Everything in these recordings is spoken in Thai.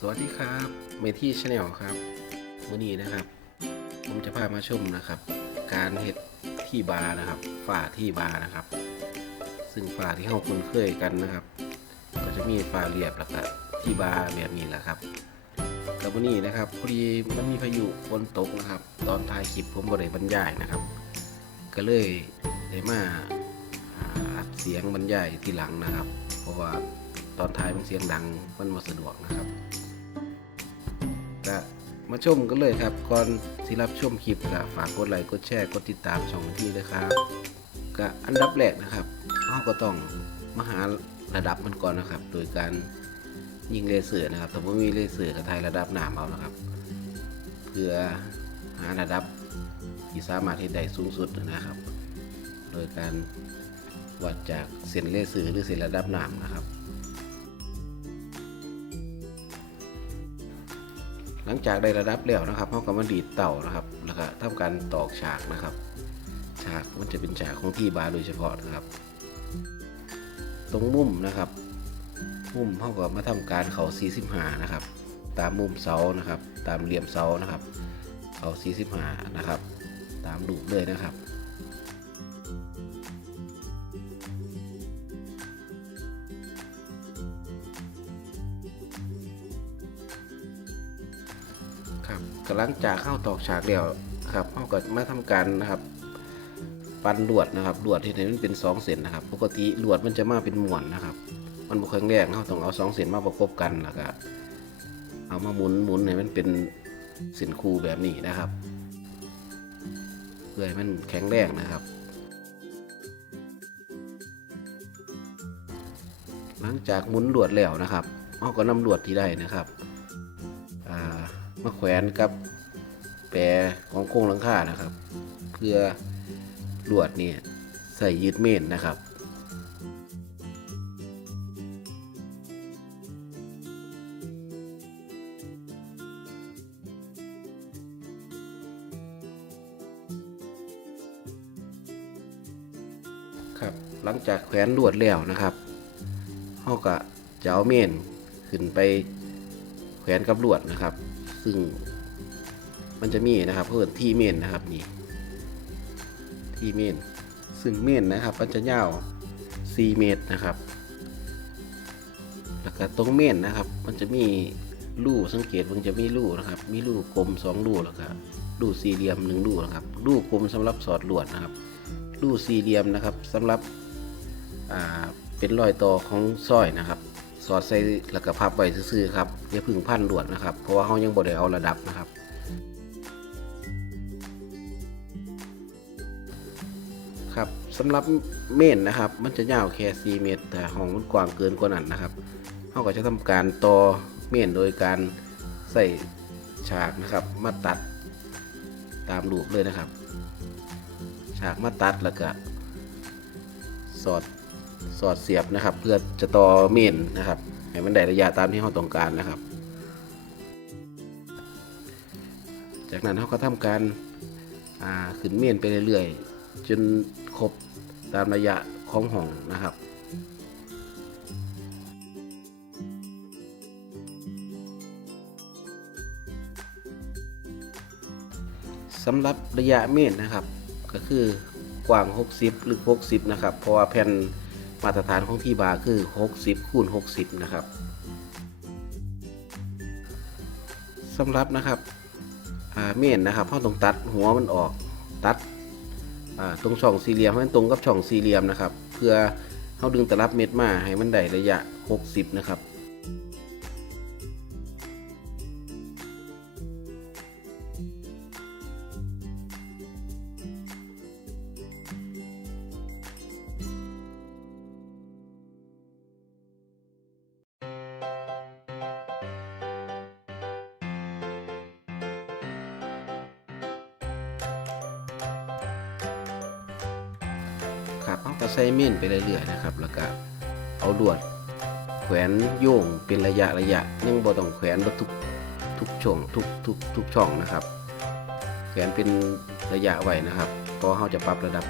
สวัสดีครับเมที่ชาแนลครับวันนี้นะครับ ผมจะพามาชมนะครับ การเห็ดที่บาร์นะครับฝ้าที่บาร์นะครับ ซึ่งฝ้าที่เราคุ้นเคยกันนะครับ ก็จะมีฝ้าเรียบแล้วก็ที่บาร์แบบนี้แหละครับกับวันนี้นะครับพอดีมันมีพายุฝนตกนะครับ ตอนท้ายคลิปผมก็ได้บรรยายนะครับ ก็เลยได้มาอ่าอัดเสียงบรรยายทีหลังนะครับ เพราะว่าตอนท้ายมันเสียงดังมันมาสะดวกนะครับ ก็มาชมกันเลยครับ ก่อนที่รับชมคลิปก็ฝากกดไลค์กดแชร์กดติดตามช่องที่ด้วยครับก็อันดับแรกนะครับเราก็ต้องมาหาระดับมันก่อนนะครับ โดยการยิงเลเซอร์นะครับแต่ว่ามีเลเซอร์กับไทยระดับหนามเอานะครับ เพื่อหาระดับที่สามารถที่ได้สูงสุดนะครับ โดยการวัดจากเส้นเลเซอร์หรือเส้นระดับหนามนะครับ หลังจากได้ระดับแล้วนะครับเขาก็มาดีดเต่านะครับ แล้วก็ทำการตอกฉากนะครับ ฉากมันจะเป็นฉากของที่บาร์โดยเฉพาะนะครับ ตรงมุมนะครับมุมเขาก็มาทำการเขา45นะครับ ตามมุมเสานะครับ ตามเหลี่ยมเสานะครับ เขา45นะครับ ตามดูเลยนะครับ ครับกำลังจากเข้าตอกฉากเดียวครับเขาก็มาทำการนะครับ ปันลวดนะครับลวดที่ไหนมันเป็นสองเส้นนะครับ ปกติลวดมันจะมาเป็นม้วนนะครับ มันบุครั้งแรกเขาต้องเอาสองเส้นมาประกบกันแล้วก็เอามาหมุนหมุนให้มันเป็นเส้นคูแบบนี้นะครับ เพื่อให้มันแข็งแรงนะครับหลังจากหมุนลวดแล้วนะครับเขาก็นำลวดที่ได้นะครับ มาแขวนกับแปรของโครงหลังคานะครับ เพื่อลวดเนี่ยใส่ยึดเมนนะครับครับหลังจากแขวนลวดแล้วนะครับเขาก็จะเอาเมนขึ้นไปแขวนกับลวดนะครับ ซึ่งมันจะมีนะครับเพิ่มที่เมนนะครับนี่ที่เมนซึ่งเมนนะครับมันจะยาว 4 เมตรนะครับ แล้วก็ตรงเมนนะครับ มันจะมีรูสังเกตมันจะมีรูนะครับ มีรูกลม2รูแล้วก็รูสี่เหลี่ยมหนึ่งรูนะครับรูกลมสำหรับสอดลวดนะครับรูสี่เหลี่ยมนะครับสำหรับเป็นรอยต่อของสร้อยนะครับ สอดใส่แล้วก็พับไว้ซื่อๆครับอย่าพึ่งพันลวดนะครับ เพราะว่าเขายังบ่ได้เอาระดับนะครับครับสำหรับเมนนะครับ มันจะยาวแค่ 4 เมตร แต่ห้องมันกว้างเกินกว่านั้นนะครับเขาก็จะทำการต่อเมนโดยการใส่ฉากนะครับ มาตัดตามรูปเลยนะครับ ฉากมาตัดแล้วก็สอด สอดเสียบนะครับ เพื่อจะต่อเมนนะครับให้มันได้ระยะตามที่เราต้องการนะครับ จากนั้นเขาก็ทำการาขึ้นเมนไปเรื่อยๆจนครบตามระยะของห้องนะครับสำหรับระยะเมตรนะครับ ก็คือกว้าง 60หรือ60 นะครับ เพราะว่าแผ่น มาตรฐานของที่บาร์คือ 60คูณ60 นะครับสำหรับนะครับเมนนะครับเราต้องตัดหัวมันออกตัดตรงช่องสี่เหลี่ยมให้มันตรงกับช่องสี่เหลี่ยมนะครับ เพื่อเขาดึงตลับเม็ดมาให้มันได้ระยะ 60 นะครับ ก็ใส่เม่นไปเรื่อยๆนะครับ แล้วก็เอาลวดแขวนโยงเป็นระยะระยะยังบ่ต้องแขวนบ่ทุกทุกช่องทุกทุกทุกช่องนะครับ แขวนเป็นระยะไว้นะครับพราะเราจะปรับระดับ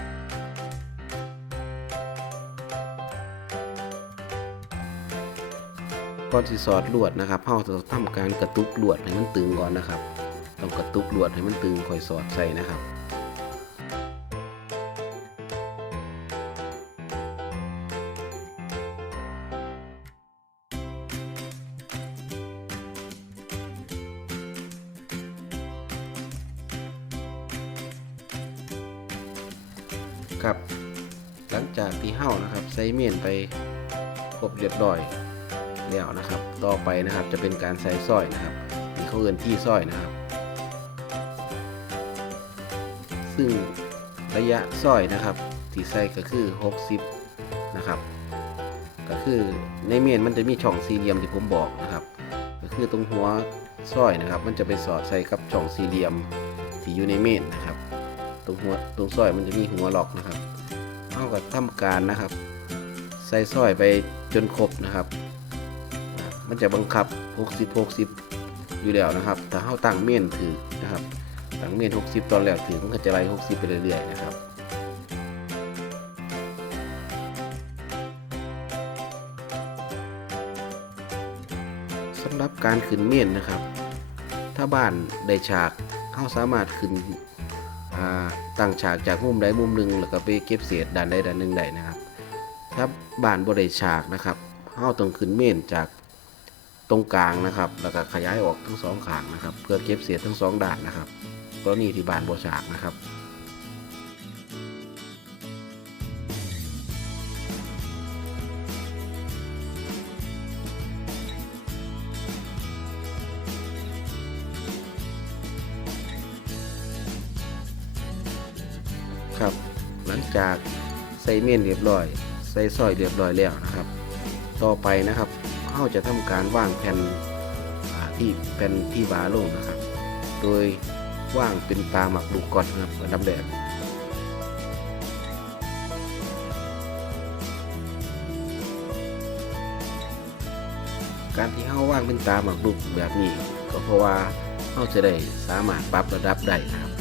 ก่อนที่สอดลวดนะครับเราจะทำการกระตุกลวดให้มันตึงก่อนนะครับ ต้องกระตุกลวดให้มันตึงค่อยสอดใส่นะครับ ครับ หลังจากที่เห่านะครับใส่เมียนไปครบเรียบร้อยแล้วนะครับ ต่อไปนะครับจะเป็นการใส่สร้อยนะครับที่เขาเอินที่สร้อยนะครับ ซึ่งระยะสร้อยนะครับ ที่ใส่ก็คือ 60 นะครับ ก็คือในเมียนมันจะมีช่องสี่เหลี่ยมที่ผมบอกนะครับ ก็คือตรงหัวสร้อยนะครับ มันจะไปสอดใส่กับช่องสี่เหลี่ยมที่อยู่ในเมนนะครับ ตรงหัวตรงสร้อยมันจะมีหัวหลอกนะครับเท่ากับทำการนะครับ ใส่สร้อยไปจนครบนะครับ มันจะบังคับ 60 60 อยู่แล้วนะครับ ถ้าเข้าตั้งเมนถือนะครับตั้งเมน60 ตอนแรกถือมันก็จะไล่60 ไปเรื่อยๆนะครับสำหรับการขึ้นเมนนะครับ ถ้าบ้านได้ฉากเขาสามารถขึ้น ตั้งฉากจากมุมใดมุมหนึ่งแล้วก็ไปเก็บเศษด้านใดด้านหนึ่งได้นะครับ ถ้าบานบริฉากนะครับเข้าต้องขึ้นเมนจากตรงกลางนะครับ แล้วก็ขยายออกทั้งสองข้างนะครับ เพื่อเก็บเศษทั้งสองด้านนะครับกรณีที่บานบริฉากนะครับ จากใส่เมนเรียบร้อย ใส่ซอยเรียบร้อยแล้วนะครับ ต่อไปนะครับเราจะทำการวางแผ่นที่แผ่นที่บาลงนะครับ โดยว่างเป็นตาหมักลูกก่อนนะครับอันดับแรกการที่เราว่างเป็นตาหมักลูกแบบนี้ ก็เพราะว่าเราจะได้สามารถปรับระดับได้นะครับ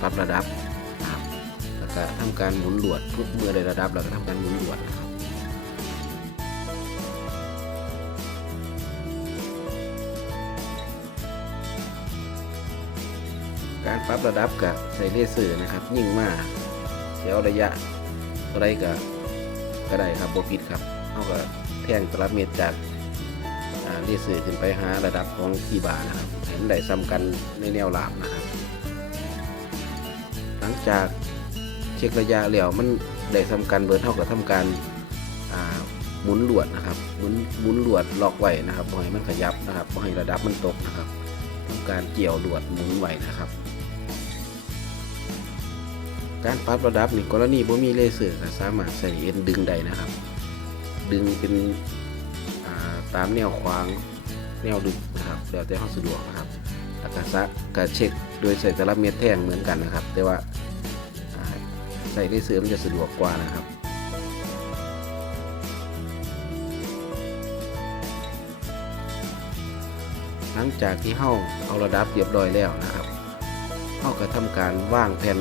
ปรับระดับ ก็ทำการหมุนหลวดทุกเมื่อได้ระดับเราก็ทำการหมุนหลวดนะครับการปรับระดับกับใส่เลเซอร์นะครับ ยิ่งมากเสียวระยะเท่าไรก็ก็ได้ครับโบผิดครับเอาก็แท่งตลับเมตรจากเลเซอร์ขึ้นไปหาระดับของที่บาร์นะครับเห็นได้ซ้ำกันในแนวราบนะครับ หลังจาก เช็คระยะแล้วมันได้ทำการเบิร์เท่ากับทำการหมุนลวดนะครับหมุนหมุนลวดล็อกไว้นะครับบ่ให้มันขยับนะครับบ่ให้ระดับมันตกนะครับทำการเกี่ยวลวดหมุนไว้นะครับ การปรับระดับนี่กรณีบ่มีเลเซอร์ก็สามารถใส่เอ็นดึงได้นะครับ ดึงเป็นาตามแนวขวางแนวดึงนะครับแล้วแต่เขาสะดวกนะครับแล้วก็ซักก็เช็คโดยใส่ตะลับเมตรแท่งเหมือนกันนะครับ แต่ว่า ใส่ได้เสริมนจะสะดวกกว่านะครับหลังจากที่เฮาเอาระดับเรียบร้อยแล้วนะครับเฮาก็ทำการว่างแผ่น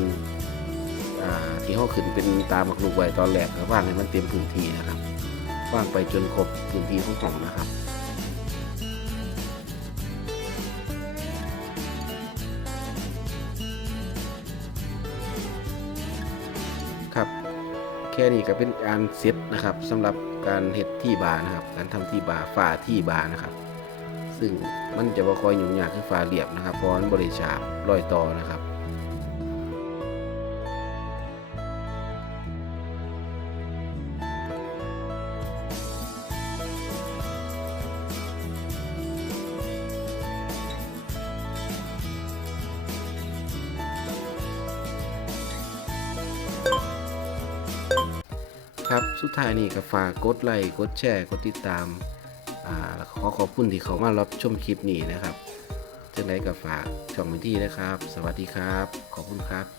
ที่เฮาขึ้นเป็นตามหมักลูกไว้ตอนแรกก็ว่างให้มันเต็มพื้นที่นะครับ ว่างไปจนครบพื้นที่ของห้องนะครับ ค่นี้ก็เป็นการเซตนะครับสำหรับการเห็ดที่บานะครับ การทำที่บาฝ้าที่บานะครับ ซึ่งมันจะบ่ค่อยยุ่งยากคือฝ้าเรียบนะครับเพราะมันบริฉาบรอยต่อนะครับ ครับ สุดท้ายนี่ก็ฝากกดไลค์กดแชร์กดติดตามอ่าแล้วขอขอบคุณที่เขามารับชมคลิปนี้นะครับจังไรก็ฝากช่องมินที่นะครับ สวัสดีครับ ขอบคุณครับ